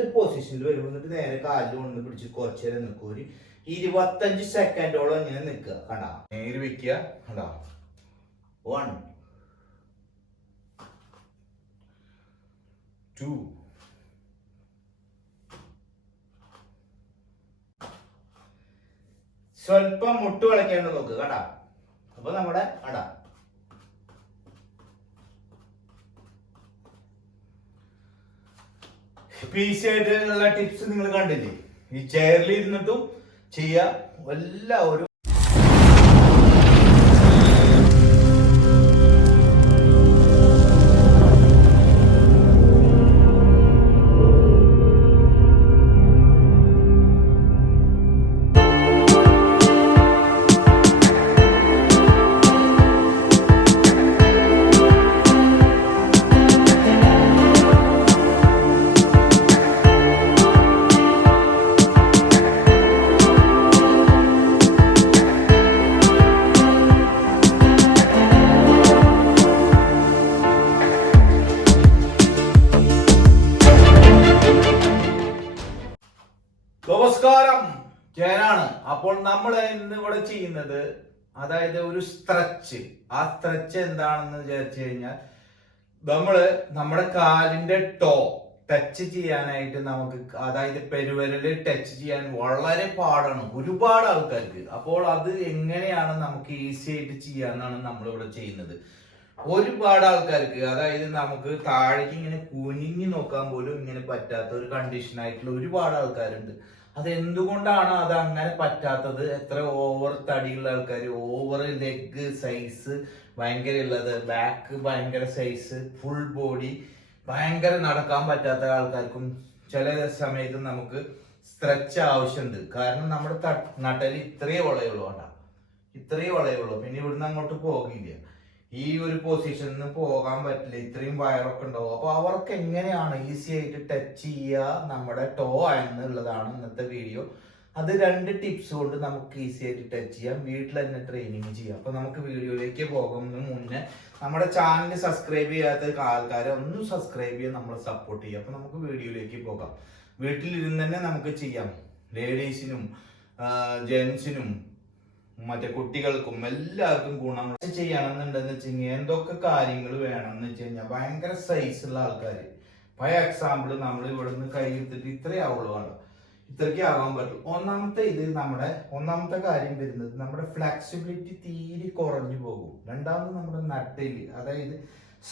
ഒരു പൊസിഷനിൽ വരുമ്പോൾ എന്നിട്ട് നേരെ കാലിൽ കൊണ്ട് പിടിച്ച് കുറച്ച് നേരം നിൽക്കുക ഒരു ഇരുപത്തഞ്ച് സെക്കൻഡോളം ഇങ്ങനെ നിൽക്കുക. കണ്ടാ? നേര് വെക്കുക. കണ്ടാ? വൺ ടു സ്വല്പം മുട്ട് കളിക്കാണ്ട് നോക്കുക കണ്ടാ? അപ്പൊ നമ്മുടെ കണ്ടാ? ഈസി ആയിട്ടുള്ള ടിപ്സ് നിങ്ങൾ കണ്ടില്ലേ? ഈ ചെയറിൽ ഇരുന്നിട്ടും ചെയ്യാം. എല്ലാ നമസ്കാരം അതായത് ഒരു സ്ട്രെച്ച് ആ സ്ട്രെച്ച് എന്താണെന്ന് വിചാരിച്ചു കഴിഞ്ഞാൽ നമ്മൾ നമ്മുടെ കാലിന്റെ ടോ ടച്ച് ചെയ്യാനായിട്ട് നമുക്ക് അതായത് പെരുവരൽ ടച്ച് ചെയ്യാൻ വളരെ പാടാണ്. ഒരുപാട് ആൾക്കാർക്ക്. അപ്പോൾ അത് എങ്ങനെയാണ് നമുക്ക് ഈസി ആയിട്ട് ചെയ്യാന്നാണ് നമ്മൾ ഇവിടെ ചെയ്യുന്നത്. ഒരുപാട് ആൾക്കാർക്ക് അതായത് നമുക്ക് താഴേക്ക് ഇങ്ങനെ കുനിഞ്ഞു നോക്കാൻ പോലും ഇങ്ങനെ പറ്റാത്ത ഒരു കണ്ടീഷൻ ആയിട്ടുള്ള ഒരുപാട് ആൾക്കാരുണ്ട്. അത് എന്തുകൊണ്ടാണ് അത് അങ്ങനെ പറ്റാത്തത്? എത്ര ഓവർ തടിയുള്ള ആൾക്കാർ ഓവർ ലെഗ് സൈസ് ഭയങ്കര ഉള്ളത് ബാക്ക് ഭയങ്കര സൈസ് ഫുൾ ബോഡി ഭയങ്കര നടക്കാൻ പറ്റാത്ത ആൾക്കാർക്കും ചില സമയത്ത് നമുക്ക് സ്ട്രെച്ച് ആവശ്യമുണ്ട്. കാരണം നമ്മുടെ നട്ടൽ ഇത്രയേ വളയുള്ളൂ വേണ്ട ഇത്രയേ വളയുള്ളൂ. പിന്നെ ഇവിടുന്ന് അങ്ങോട്ട് പോകില്ല. ഈ ഒരു പൊസിഷനിൽ നിന്ന് പോകാൻ പറ്റില്ല. ഇത്രയും വയറൊക്കെ ഉണ്ടാവും. അപ്പൊ അവർക്ക് എങ്ങനെയാണ് ഈസി ആയിട്ട് ടച്ച് ചെയ്യുക നമ്മുടെ ടോ എന്നുള്ളതാണ് ഇന്നത്തെ വീഡിയോ അത് രണ്ട് ടിപ്സ് കൊണ്ട് നമുക്ക് ഈസി ആയിട്ട് ടച്ച് ചെയ്യാം. വീട്ടിൽ തന്നെ ട്രെയിനിങ് ചെയ്യാം. അപ്പൊ നമുക്ക് വീഡിയോയിലേക്ക് പോകുന്നതിന് മുന്നേ നമ്മുടെ ചാനൽ സബ്സ്ക്രൈബ് ചെയ്യാത്ത ആൾക്കാരെ ഒന്ന് സബ്സ്ക്രൈബ് ചെയ്യാൻ നമ്മൾ സപ്പോർട്ട് ചെയ്യാം അപ്പൊ നമുക്ക് വീഡിയോയിലേക്ക് പോകാം. വീട്ടിലിരുന്ന് തന്നെ നമുക്ക് ചെയ്യാം. ലേഡീസിനും ജെൻസിനും മറ്റേ കുട്ടികൾക്കും എല്ലാവർക്കും ഗുണം. ചെയ്യണമെന്നുണ്ടെന്ന് വെച്ച് കഴിഞ്ഞാൽ എന്തൊക്കെ കാര്യങ്ങൾ വേണമെന്ന് വെച്ച് കഴിഞ്ഞാൽ ഭയങ്കര സൈസ് ഉള്ള ആൾക്കാർ പഴയ എക്സാമ്പിൾ നമ്മൾ ഇവിടുന്ന് കൈ എടുത്തിട്ട് ഇത്രേ ആവുള്ളൂ കണ്ടോ? ഇത്രയ്ക്ക് ആകാൻ പറ്റും. ഒന്നാമത്തെ ഇത് നമ്മുടെ ഒന്നാമത്തെ കാര്യം വരുന്നത് നമ്മുടെ ഫ്ലെക്സിബിലിറ്റി തീരെ കുറഞ്ഞു പോകും. രണ്ടാമത് നമ്മുടെ നട്ടിൽ അതായത്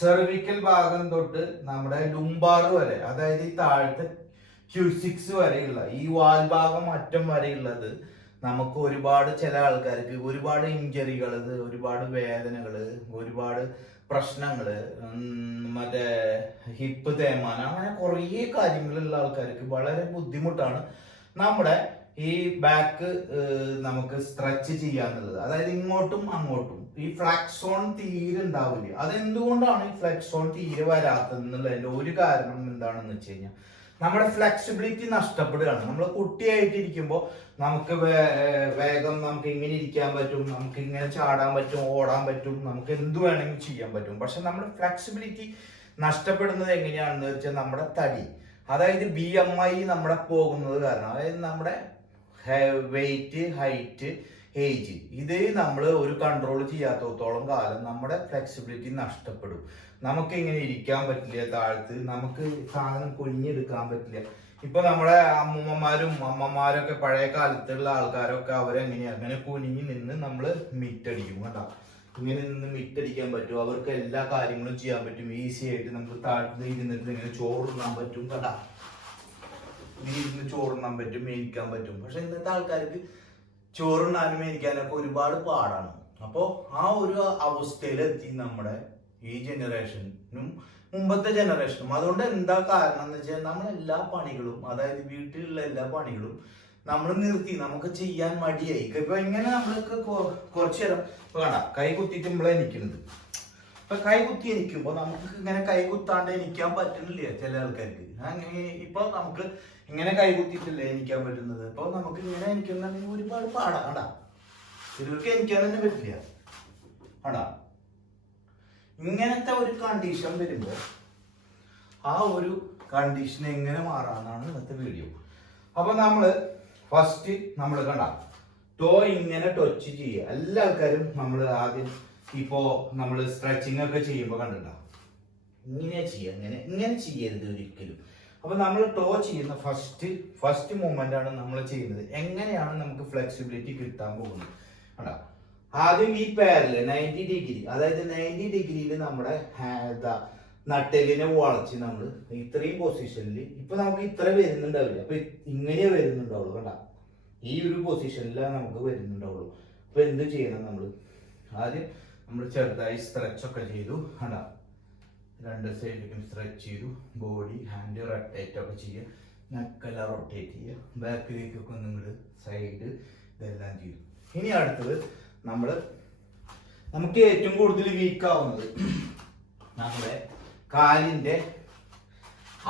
സെർവിക്കൽ ഭാഗം തൊട്ട് നമ്മുടെ ലുംബാർ വരെ അതായത് ഈ താഴത്തെ ക്യൂസിക്സ് വരെയുള്ള ഈ വാൽ ഭാഗം അറ്റം വരെയുള്ളത് നമുക്ക് ഒരുപാട് ചില ആൾക്കാർക്ക് ഒരുപാട് ഇഞ്ചറികൾ ഒരുപാട് വേദനകൾ ഒരുപാട് പ്രശ്നങ്ങൾ മറ്റേ ഹിപ്പ് തേമാനം അങ്ങനെ കുറേ കാര്യങ്ങളുള്ള ആൾക്കാർക്ക് വളരെ ബുദ്ധിമുട്ടാണ് നമ്മുടെ ഈ ബാക്ക് നമുക്ക് സ്ട്രെച്ച് ചെയ്യാന്നുള്ളത്. അതായത് ഇങ്ങോട്ടും അങ്ങോട്ടും. ഈ ഫ്ലാക്സോൺ തീരെ ഉണ്ടാവില്ല. അതെന്തുകൊണ്ടാണ് ഈ ഫ്ലെക്സോൺ തീരെ വരാത്തത് എന്നുള്ളതിന്റെ ഒരു കാരണം എന്താണെന്ന് വെച്ച് കഴിഞ്ഞാൽ നമ്മുടെ ഫ്ലെക്സിബിലിറ്റി നഷ്ടപ്പെടുകയാണ്. നമ്മൾ കുട്ടിയായിട്ടിരിക്കുമ്പോൾ നമുക്ക് വേഗം നമുക്ക് ഇങ്ങനെ ഇരിക്കാൻ പറ്റും നമുക്ക് ഇങ്ങനെ ചാടാൻ പറ്റും ഓടാൻ പറ്റും നമുക്ക് എന്ത് വേണമെങ്കിലും ചെയ്യാൻ പറ്റും. പക്ഷെ നമ്മുടെ ഫ്ലെക്സിബിലിറ്റി നഷ്ടപ്പെടുന്നത് എങ്ങനെയാണെന്ന് വെച്ചാൽ നമ്മുടെ തടി. അതായത് ബി എം ഐ നമ്മുടെ പോകുന്നത് കാരണം അതായത് നമ്മുടെ വെയിറ്റ് ഹൈറ്റ് ഏജ് ഇത് നമ്മൾ ഒരു കൺട്രോൾ ചെയ്യാത്തത്തോളം കാലം നമ്മുടെ ഫ്ലെക്സിബിലിറ്റി നഷ്ടപ്പെടും. നമുക്ക് ഇങ്ങനെ ഇരിക്കാൻ പറ്റില്ല താഴത്ത്. നമുക്ക് സാധനം കുഞ്ഞെടുക്കാൻ പറ്റില്ല. ഇപ്പൊ നമ്മുടെ അമ്മൂമ്മമാരും അമ്മമാരൊക്കെ പഴയ കാലത്തുള്ള ആൾക്കാരൊക്കെ അവരെങ്ങനെയാ? അങ്ങനെ കുനിഞ്ഞ് നിന്ന് നമ്മൾ മിറ്റടിക്കും കേട്ടോ ഇങ്ങനെ നിന്ന് മിറ്റടിക്കാൻ പറ്റും. അവർക്ക് എല്ലാ കാര്യങ്ങളും ചെയ്യാൻ പറ്റും. ഈസി ആയിട്ട് നമുക്ക് താഴ്ത്തി ഇരുന്നിട്ട് ഇങ്ങനെ ചോറുണ്ണാൻ പറ്റും കേട്ടാ ഇരുന്ന് ചോറുണ്ണാൻ പറ്റും മേടിക്കാൻ പറ്റും. പക്ഷെ ഇന്നത്തെ ആൾക്കാർക്ക് ചോറുണ്ണാനും മേടിക്കാനൊക്കെ ഒരുപാട് പാടാണ്. അപ്പോൾ ആ ഒരു അവസ്ഥയിലെത്തി നമ്മുടെ ഈ ജനറേഷനും മുമ്പത്തെ ജനറേഷനും അതുകൊണ്ട് എന്താ കാരണം എന്ന് വെച്ചാൽ നമ്മൾ എല്ലാ പണികളും അതായത് വീട്ടിലുള്ള എല്ലാ പണികളും നമ്മൾ നിർത്തി. നമുക്ക് ചെയ്യാൻ മടിയായി. ഇപ്പൊ ഇങ്ങനെ നമ്മൾക്ക് കുറച്ചു നേരം കാണാം കൈ കുത്തിയിട്ട് നമ്മളെ നിൽക്കുന്നത് ഇപ്പൊ കൈ കുത്തി എനിക്കുമ്പോൾ നമുക്ക് ഇങ്ങനെ കൈ കുത്താണ്ട് എനിക്കാൻ പറ്റുന്നില്ല ചില ആൾക്കാർക്ക്. അങ്ങനെ ഇപ്പൊ നമുക്ക് ഇങ്ങനെ കൈ കുത്തിയിട്ടല്ലേ എനിക്കാൻ പറ്റുന്നത്? അപ്പൊ നമുക്ക് ഇങ്ങനെ എനിക്കുന്നുണ്ടെങ്കിൽ ഒരുപാട് പാടാ. കണ്ടാ? ചിലർക്ക് എനിക്കാൻ തന്നെ പറ്റില്ല. ആടാ ഇങ്ങനത്തെ ഒരു കണ്ടീഷൻ വരുമ്പോ ആ ഒരു കണ്ടീഷൻ എങ്ങനെ മാറാന്നാണ് ഇന്നത്തെ വീഡിയോ അപ്പൊ നമ്മൾ ഫസ്റ്റ് നമ്മൾ കണ്ട ടോ ഇങ്ങനെ ടച്ച് ചെയ്യുക. എല്ലാ ആൾക്കാരും നമ്മൾ ആദ്യം ഇപ്പോ നമ്മൾ സ്ട്രെച്ചിങ് ഒക്കെ ചെയ്യുമ്പോൾ കണ്ടിട്ടുണ്ടാവും ഇങ്ങനെ ചെയ്യുക ഇങ്ങനെ ഇങ്ങനെ ചെയ്യരുത് ഒരിക്കലും. അപ്പൊ നമ്മൾ ടോ ചെയ്യുന്ന ഫസ്റ്റ് ഫസ്റ്റ് മൂവ്മെന്റ് ആണ് നമ്മൾ ചെയ്യുന്നത്. എങ്ങനെയാണ് നമുക്ക് ഫ്ലെക്സിബിലിറ്റി കിട്ടാൻ പോകുന്നത്? കണ്ടോ? ആദ്യം ഈ പാരൽ നയന്റി ഡിഗ്രി അതായത് നയന്റി ഡിഗ്രിയിൽ നമ്മുടെ ഇതാ നട്ടെല്ലിനെ വളച്ച് നമ്മൾ ഇത്രയും പൊസിഷനിൽ ഇപ്പൊ നമുക്ക് ഇത്ര വരുന്നുണ്ടാവില്ല. അപ്പൊ ഇങ്ങനെ വരുന്നുണ്ടാവുള്ളൂ കണ്ട. ഈ ഒരു പൊസിഷനിലാണ് നമുക്ക് വരുന്നുണ്ടാവുള്ളൂ. അപ്പൊ എന്ത് ചെയ്യണം നമ്മൾ ആദ്യം നമ്മൾ ചെറുതായി സ്ട്രെച്ച് ഒക്കെ ചെയ്തു കണ്ട. രണ്ട് സൈഡിലേക്കും സ്ട്രെച്ച് ചെയ്തു. ബോഡി ഹാൻഡ് റൊട്ടേറ്റ് ഒക്കെ ചെയ്യുക. നെക്കെല്ലാം റൊട്ടേറ്റ് ചെയ്യുക. ബാക്കിലേക്കൊക്കെ നിങ്ങൾ സൈഡ് ഇതെല്ലാം ചെയ്തു. ഇനി അടുത്തത് നമ്മൾ നമുക്ക് ഏറ്റവും കൂടുതൽ വീക്ക് ആവുന്നത് നമ്മുടെ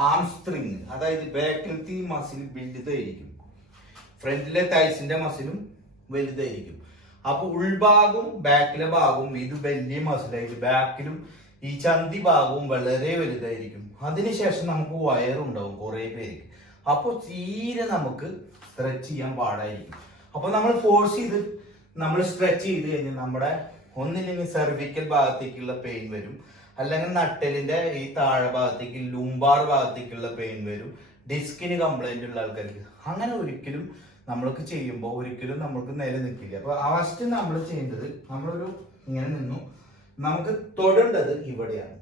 ആം സ്ട്രിങ് അതായത് ബാക്കിലത്തെ മസിൽ വലുതായിരിക്കും ഫ്രണ്ടിലെ തൈസിന്റെ മസിലും വലുതായിരിക്കും. അപ്പോൾ ഉൾഭാഗവും ബാക്കിലെ ഭാഗവും ഇത് വലിയ മസിലായിട്ട് ബാക്കിലും ഈ ചന്തി ഭാഗവും വളരെ വലുതായിരിക്കും. അതിനുശേഷം നമുക്ക് വയറുണ്ടാവും കുറേ പേർക്ക്. അപ്പോൾ തീരെ നമുക്ക് സ്ട്രെച്ച് ചെയ്യാൻ പാടായിരിക്കും. അപ്പോൾ നമ്മൾ ഫോഴ്സ് ചെയ്ത് നമ്മൾ സ്ട്രെച്ച് ചെയ്ത് കഴിഞ്ഞാൽ നമ്മുടെ ഒന്നില്ലെങ്കിൽ സെർവിക്കൽ ഭാഗത്തേക്കുള്ള പെയിൻ വരും. അല്ലെങ്കിൽ നട്ടലിന്റെ ഈ താഴെ ഭാഗത്തേക്ക് ലുംബാർ ഭാഗത്തേക്കുള്ള പെയിൻ വരും. ഡിസ്കിന് കംപ്ലൈന്റ് ഉള്ള ആൾക്കാർക്ക്. അങ്ങനെ ഒരിക്കലും നമ്മൾക്ക് ചെയ്യുമ്പോൾ ഒരിക്കലും നമ്മൾക്ക് നിലനിൽക്കില്ല. അപ്പൊ ഫസ്റ്റ് നമ്മൾ ചെയ്യേണ്ടത് നമ്മളൊരു ഇങ്ങനെ നിന്നു. നമുക്ക് തൊടേണ്ടത് ഇവിടെയാണ്.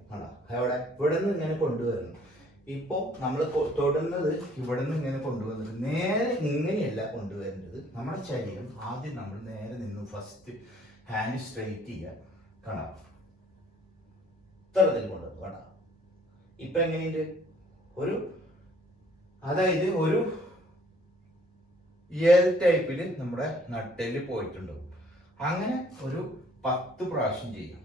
എവിടെ? ഇവിടെ നിന്ന് ഇങ്ങനെ കൊണ്ടുവരണം. ഇപ്പോ നമ്മൾ തൊടുന്നത് ഇവിടെ നിന്ന് ഇങ്ങനെ കൊണ്ടുവന്നത് നേരെ ഇങ്ങനെയല്ല കൊണ്ടുവരേണ്ടത്. നമ്മുടെ ശരീരം ആദ്യം നമ്മൾ നേരെ നിന്ന് ഫസ്റ്റ് ഹാൻഡ് സ്ട്രെയിറ്റ് ചെയ്യുക. കാണാം. ഇത്തരത്തിൽ കൊണ്ടുവന്നു. കാണാം. ഇപ്പൊ എങ്ങനെയുണ്ട്? ഒരു അതായത് ഒരു ഏത് ടൈപ്പിൽ നമ്മുടെ നട്ടൽ പോയിട്ടുണ്ടാവും. അങ്ങനെ ഒരു പത്ത് പ്രാവശ്യം ചെയ്യും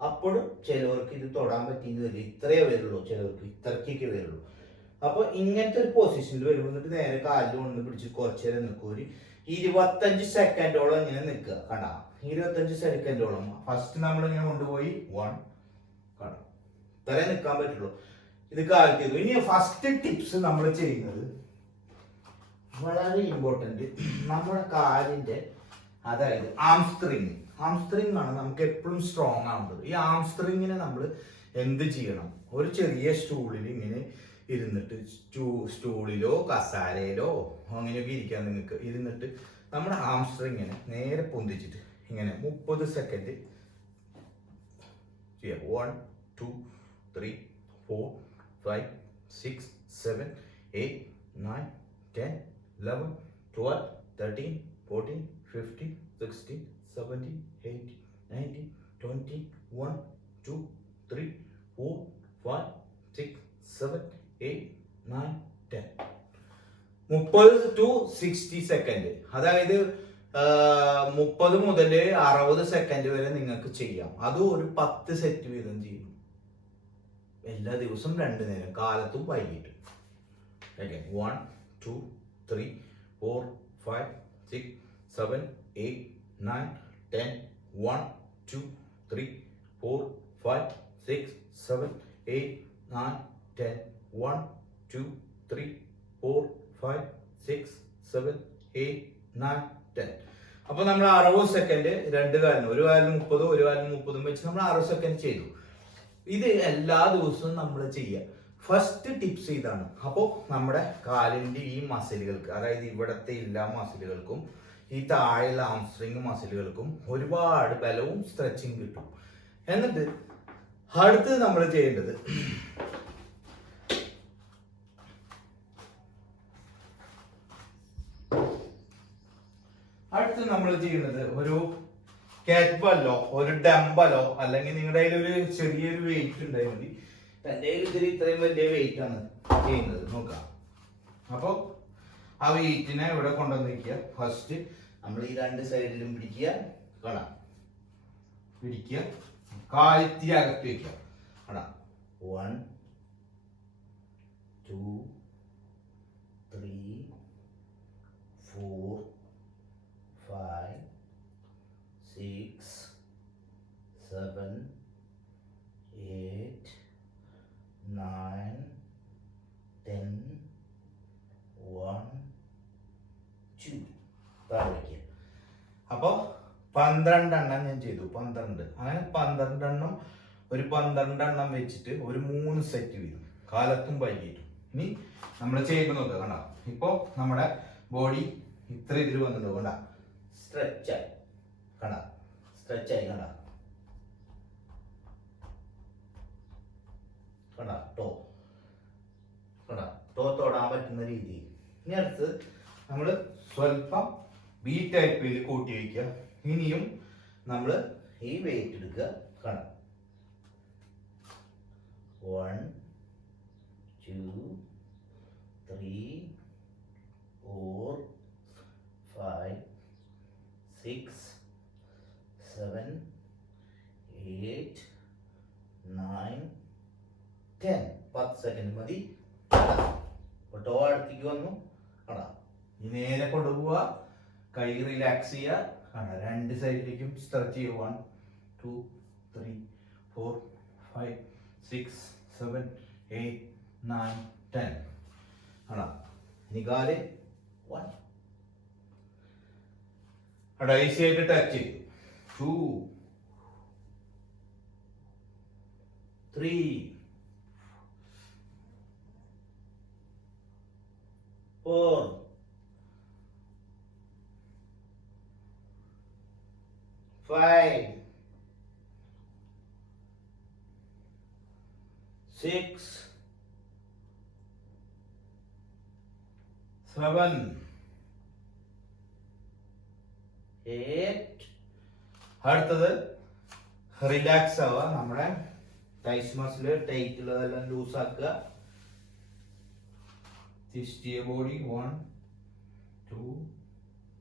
അപ്പോഴും ചിലവർക്ക് ഇത് തൊടാൻ പറ്റിയെന്ന് വരില്ല. ഇത്രയേ വരുള്ളൂ ചിലവർക്ക്. ഇത്രയ്ക്കൊക്കെ വരുള്ളൂ. അപ്പൊ ഇങ്ങനത്തെ ഒരു പൊസിഷനിൽ വരുമ്പോൾ എന്നിട്ട് നേരെ കാലിൽ കൊണ്ട് പിടിച്ച് കുറച്ച് നേരം നിൽക്കും. ഒരു ഇരുപത്തഞ്ച് സെക്കൻഡോളം ഇങ്ങനെ നിൽക്കുക. കടാ ഇരുപത്തഞ്ച് സെക്കൻഡോളം ഫസ്റ്റ് നമ്മൾ ഇങ്ങനെ കൊണ്ടുപോയി. വൺ കണ്ടാ? ഇത്രേ നിൽക്കാൻ പറ്റുള്ളൂ. ഇത് കാലത്തേക്ക് ഇനി ഫസ്റ്റ് ടിപ്സ് നമ്മൾ ചെയ്യുന്നത് വളരെ ഇമ്പോർട്ടന്റ് നമ്മുടെ കാലിന്റെ അതായത് ആംസ്ട്രിങ് ആംസ്ട്രിങ് ആണ്. നമുക്ക് എപ്പോഴും സ്ട്രോങ് ആവേണ്ടത് ഈ ആംസ്ട്രിങ്ങിനെ നമ്മൾ എന്ത് ചെയ്യണം? ഒരു ചെറിയ സ്റ്റൂളിൽ ഇങ്ങനെ ഇരുന്നിട്ട് സ്റ്റൂ സ്റ്റൂളിലോ കസാരയിലോ അങ്ങനെയൊക്കെ ഇരിക്കാൻ നിങ്ങൾക്ക്. ഇരുന്നിട്ട് നമ്മുടെ ആംസ്ട്രിങ്ങിനെ നേരെ പൊന്തിച്ചിട്ട് ഇങ്ങനെ മുപ്പത് സെക്കൻഡ് ചെയ്യാം. One two three four five six seven eight nine ten eleven twelve thirteen fourteen fifteen sixteen seventeen eighteen nineteen twenty one two three four five six seven eight nine ten മുപ്പത് to sixty second അതായത് മുപ്പത് മുതൽ അറുപത് second വരെ നിങ്ങൾക്ക് ചെയ്യാം. അത് ഒരു പത്ത് സെറ്റ് വീതം ചെയ്യും എല്ലാ ദിവസവും രണ്ട് നേരം. കാലത്തും വൈകിട്ടും. Okay one two three four five six seven eight nine ten one two three four five six seven eight nine ten one two three four five six seven eight nine ten അപ്പൊ നമ്മൾ അറുപത് second രണ്ട് കാലിന് ഒരു കാലിന് മുപ്പതും ഒരു കാലിന് മുപ്പതും വെച്ച് നമ്മൾ അറുപത് സെക്കൻഡ് ചെയ്തു. ഇത് എല്ലാ ദിവസവും നമ്മൾ ചെയ്യുക ഫസ്റ്റ് ടിപ്സ് ഇതാണ്. അപ്പോൾ നമ്മുടെ കാലിന്റെ ഈ മസിലുകൾക്ക് അതായത് ഇവിടുത്തെ എല്ലാ മസിലുകൾക്കും ഈ താഴെയുള്ള ആംസ്ട്രിങ് മസിലുകൾക്കും ഒരുപാട് ബലവും സ്ട്രെച്ചിങ് കിട്ടും. എന്നിട്ട് അടുത്തത് നമ്മൾ ചെയ്യേണ്ടത് അടുത്ത് നമ്മൾ ചെയ്യുന്നത് ഒരു കാറ്റ്ബല്ലോ ഒരു ഡംബലോ അല്ലെങ്കിൽ നിങ്ങളുടെ കയ്യിൽ ഒരു ചെറിയൊരു വെയിറ്റ് ഉണ്ടായി മതി. എന്റെ കയ്യിൽ ഇതിൽ ഇത്രയും വലിയ വെയിറ്റ് ആണ് ചെയ്യുന്നത്. നോക്കാം. അപ്പൊ ആ വെയിറ്റിനെ ഇവിടെ കൊണ്ടുവന്ന് വയ്ക്കുക ഫസ്റ്റ് നമ്മൾ ഈ രണ്ട് സൈഡിലും പിടിക്കുക. കട പിടിക്കുക. കാലത്തി അകത്ത് വെക്കുക. കട one two three four five six seven eight, nine, താഴെ വയ്ക്കുക അപ്പോൾ പന്ത്രണ്ടെണ്ണം ഞാൻ ചെയ്തു പന്ത്രണ്ട്. അങ്ങനെ പന്ത്രണ്ടെണ്ണം ഒരു പന്ത്രണ്ടെണ്ണം വെച്ചിട്ട് ഒരു മൂന്ന് സെറ്റ് വീതം. കാലത്തും വൈകിട്ടും. ഇനി നമ്മൾ ചെയ്ത് നോക്കുക കണ്ട? ഇപ്പോൾ നമ്മുടെ ബോഡി ഇത്ര ഇതിൽ വന്നിട്ടുണ്ട് കണ്ട? സ്ട്രെച്ചായി കണ്ട? സ്ട്രെച്ചായി കണ്ട? കണ്ട? ടോ ടോ തൊടാൻ പറ്റുന്ന രീതിയിൽ. ഇനി അടുത്ത് നമ്മൾ സ്വല്പം ബി ടൈപ്പിൽ കൂട്ടി വയ്ക്കുക ഇനിയും നമ്മൾ ഈ വെയിറ്റ് എടുക്കുക. കാണാം. One two three four five six seven eight nine ten പത്ത് സെക്കൻഡ് മതി. ഒട്ടോ അടുത്തേക്ക് വന്നു. കാണാം. നേരെ കൊണ്ടുപോവുക. കൈ റിലാക്സ് ചെയ്യുക. കാണാം രണ്ട് സൈഡിലേക്കും സ്ട്രെച്ച് ചെയ്യുക. One two three four five six seven eight nine ten ആണോ? ഇനി കാൽ. വൺ അവിടെ ഈസി ആയിട്ട് touch two three four, five, six, seven, eight. അടുത്തത് റിലാക്സ് ആവുക നമ്മുടെ ടൈസ് മസിൽ ടൈറ്റ് ഉള്ളതെല്ലാം ലൂസ് ആക്കുക twist your body one two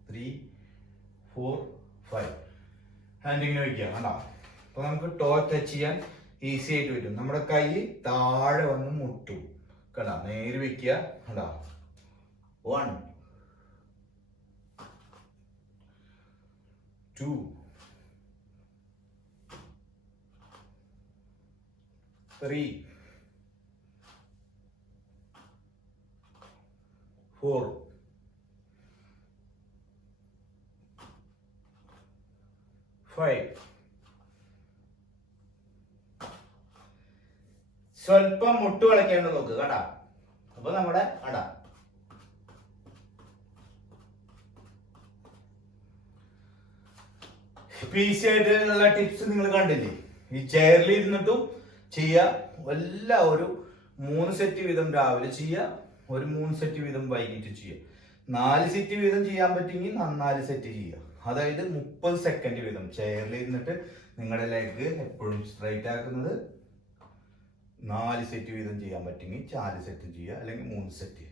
three four five hand വെക്കുക കണ്ടോ? അപ്പൊ നമുക്ക് ടോ ടച്ച് ചെയ്യാൻ ഈസി ആയിട്ട് പറ്റും. നമ്മുടെ കൈ താഴെ വന്ന് മുട്ടും. കണ്ടോ? നേര് വെക്കുക കണ്ടോ? One two three four, five. സ്വല്പം മുട്ട് കളിക്കേണ്ട നോക്ക് കട അപ്പൊ നമ്മുടെ അട ആയിട്ടുള്ള ടിപ്സ് നിങ്ങൾ കണ്ടില്ലേ? ഈ ചെയറിൽ ഇരുന്നിട്ടും ചെയ്യാം എല്ലാ ഒരു മൂന്ന് സെറ്റ് വീതം രാവിലെ ചെയ്യുക ഒരു മൂന്ന് സെറ്റ് വീതം വൈകിട്ട് ചെയ്യുക നാല് സെറ്റ് വീതം ചെയ്യാൻ പറ്റുമെങ്കിൽ നാല് സെറ്റ് ചെയ്യുക. അതായത് മുപ്പത് സെക്കൻഡ് വീതം. ചെയറിൽ ഇരുന്നിട്ട് നിങ്ങളുടെ ലെഗ് എപ്പോഴും സ്ട്രൈറ്റ് ആക്കുന്നത് നാല് സെറ്റ് വീതം ചെയ്യാൻ പറ്റുമെങ്കിൽ നാല് സെറ്റ് ചെയ്യുക അല്ലെങ്കിൽ മൂന്ന് സെറ്റ്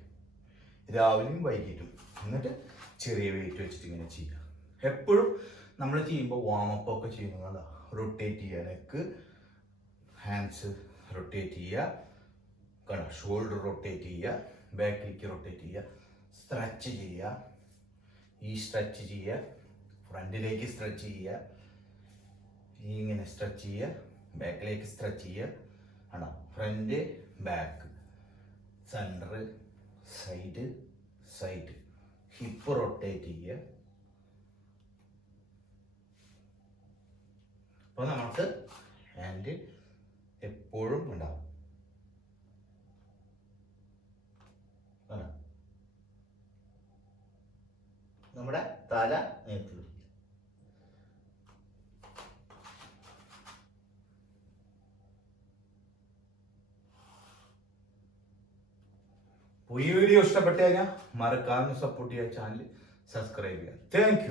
രാവിലെയും വൈകിട്ടും. എന്നിട്ട് ചെറിയ വെയിറ്റ് വെച്ചിട്ട് ഇങ്ങനെ ചെയ്യുക. എപ്പോഴും നമ്മൾ ചെയ്യുമ്പോൾ വാമപ്പ് ഒക്കെ ചെയ്യുന്നതാണ് റൊട്ടേറ്റ് ചെയ്യുക. നെക്ക് ഹാൻഡ്സ് റൊട്ടേറ്റ് ചെയ്യുക. ഷോൾഡർ റൊട്ടേറ്റ് ചെയ്യുക. ബാക്കിലേക്ക് റൊട്ടേറ്റ് ചെയ്യുക. സ്ട്രെച്ച് ചെയ്യുക. ഈ സ്ട്രെച്ച് ചെയ്യുക. ഫ്രണ്ടിലേക്ക് സ്ട്രെച്ച് ചെയ്യുക. ഈ ഇങ്ങനെ സ്ട്രെച്ച് ചെയ്യുക. ബാക്കിലേക്ക് സ്ട്രെച്ച് ചെയ്യുക. ആണോ? Front back centre side side hip rotate ചെയ്യുക. അപ്പോൾ നമുക്ക് ഹാൻഡ് എപ്പോഴും ഉണ്ടാവും ആണ്. തല നേരത്തിൽ ഈ വീഡിയോ ഇഷ്ടപ്പെട്ടു കഴിഞ്ഞാൽ മറക്കാതെ സപ്പോർട്ട് ചെയ്യുക ചാനൽ സബ്സ്ക്രൈബ് ചെയ്യുക. താങ്ക്